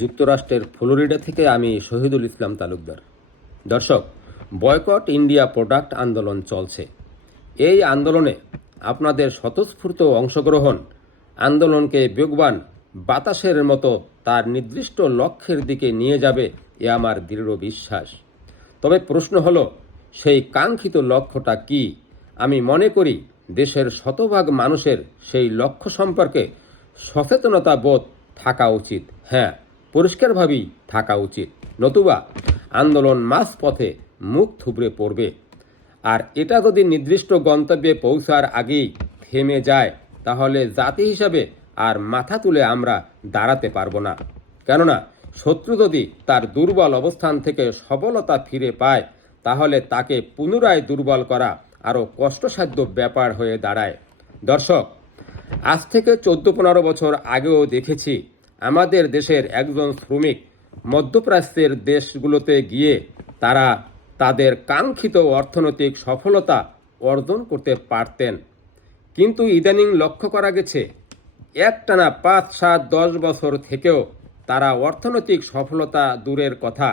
যুক্তরাষ্ট্রের ফ্লোরিডা থেকে আমি শহীদুল ইসলাম তালুকদার। দর্শক, বয়কট ইন্ডিয়া প্রোডাক্ট আন্দোলন চলছে। এই আন্দোলনে আপনাদের স্বতঃস্ফূর্ত অংশগ্রহণ আন্দোলনকে বেগবান বাতাসের মতো তার নির্দিষ্ট লক্ষ্যের দিকে নিয়ে যাবে এ আমার দৃঢ় বিশ্বাস। তবে প্রশ্ন হলো, সেই কাঙ্ক্ষিত লক্ষ্যটা কি? আমি মনে করি দেশের শতভাগ মানুষের সেই লক্ষ্য সম্পর্কে সচেতনতা বোধ থাকা উচিত। হ্যাঁ, পরিষ্কারভাবেই থাকা উচিত, নতুবা আন্দোলন মাঝপথে মুখ থুবড়ে পড়বে। আর এটা যদি নির্দিষ্ট গন্তব্যে পৌঁছার আগেই থেমে যায়, তাহলে জাতি হিসাবে আর মাথা তুলে আমরা দাঁড়াতে পারবো না। কেননা শত্রু যদি তার দুর্বল অবস্থান থেকে সবলতা ফিরে পায়, তাহলে তাকে পুনরায় দুর্বল করা আরও কষ্টসাধ্য ব্যাপার হয়ে দাঁড়ায়। দর্শক, আজ থেকে 14-15 বছর আগেও দেখেছি আমাদের দেশের একজন শ্রমিক মধ্যপ্রাচ্যের দেশগুলোতে গিয়ে তারা তাদের কাঙ্ক্ষিত অর্থনৈতিক সফলতা অর্জন করতে পারতেন। কিন্তু ইদানিং লক্ষ্য করা গেছে একটানা 5, 7, 10 বছর থেকেও তারা অর্থনৈতিক সফলতা দূরের কথা,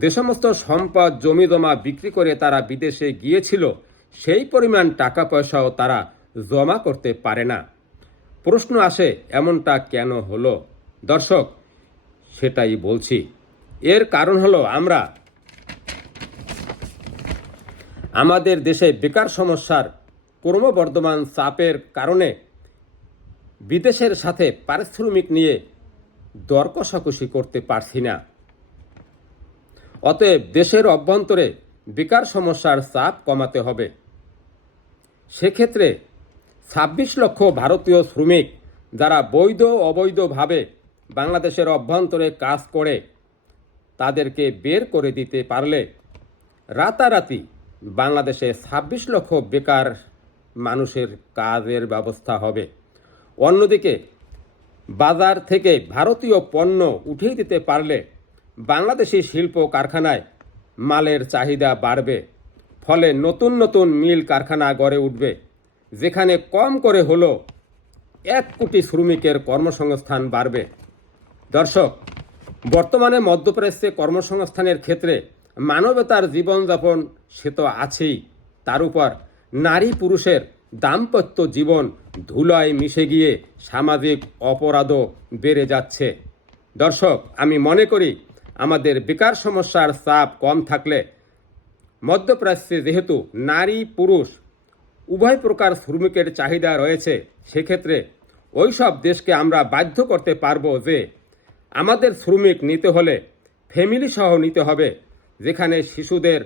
যে সমস্ত সম্পদ জমিজমা বিক্রি করে তারা বিদেশে গিয়েছিল সেই পরিমাণ টাকা পয়সাও তারা জমা করতে পারে না। প্রশ্ন আসে, এমনটা কেন হলো? দর্শক, সেটাই বলছি। এর কারণ হলো আমাদের দেশে বেকার সমস্যার ক্রমবর্ধমান চাপের কারণে বিদেশের সাথে পারিশ্রমিক নিয়ে দর কষাকষি করতে পারছি না। অতএব দেশের অভ্যন্তরে বেকার সমস্যার চাপ কমাতে হবে। সেক্ষেত্রে 26 লক্ষ ভারতীয় শ্রমিক যারা বৈধ অবৈধভাবে বাংলাদেশের অভ্যন্তরে কাজ করে, তাদেরকে বের করে দিতে পারলে রাতারাতি বাংলাদেশে 26 লক্ষ বেকার মানুষের কাজের ব্যবস্থা হবে। অন্যদিকে বাজার থেকে ভারতীয় পণ্য উঠিয়ে দিতে পারলে বাংলাদেশি শিল্প কারখানায় মালের চাহিদা বাড়বে। ফলে নতুন নতুন মিল কারখানা গড়ে উঠবে, যেখানে কম করে হলো 1 কোটি শ্রমিকের কর্মসংস্থান বাড়বে। দর্শক, বর্তমানে মধ্যপ্রাচ্যে কর্মসংস্থানের ক্ষেত্রে মানবতার জীবনযাপন সে তো আছেই, তার উপর নারী পুরুষের দাম্পত্য জীবন ধুলায় মিশে গিয়ে সামাজিক অপরাধও বেড়ে যাচ্ছে। দর্শক, আমি মনে করি আমাদের বেকার সমস্যার চাপ কম থাকলে মধ্যপ্রাচ্যে যেহেতু নারী পুরুষ উভয় প্রকার শ্রমিকের চাহিদা রয়েছে, সেক্ষেত্রে ওইসব দেশকে আমরা বাধ্য করতে পারবো যে আমাদের শ্রমিক নিতে হলে ফ্যামিলি সহ নিতে হবে, যেখানে শিশুদের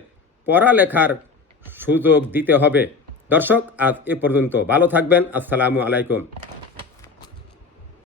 পড়ালেখার সুযোগ দিতে হবে। দর্শক, আজ এ পর্যন্ত। ভালো থাকবেন। আসসালামু আলাইকুম।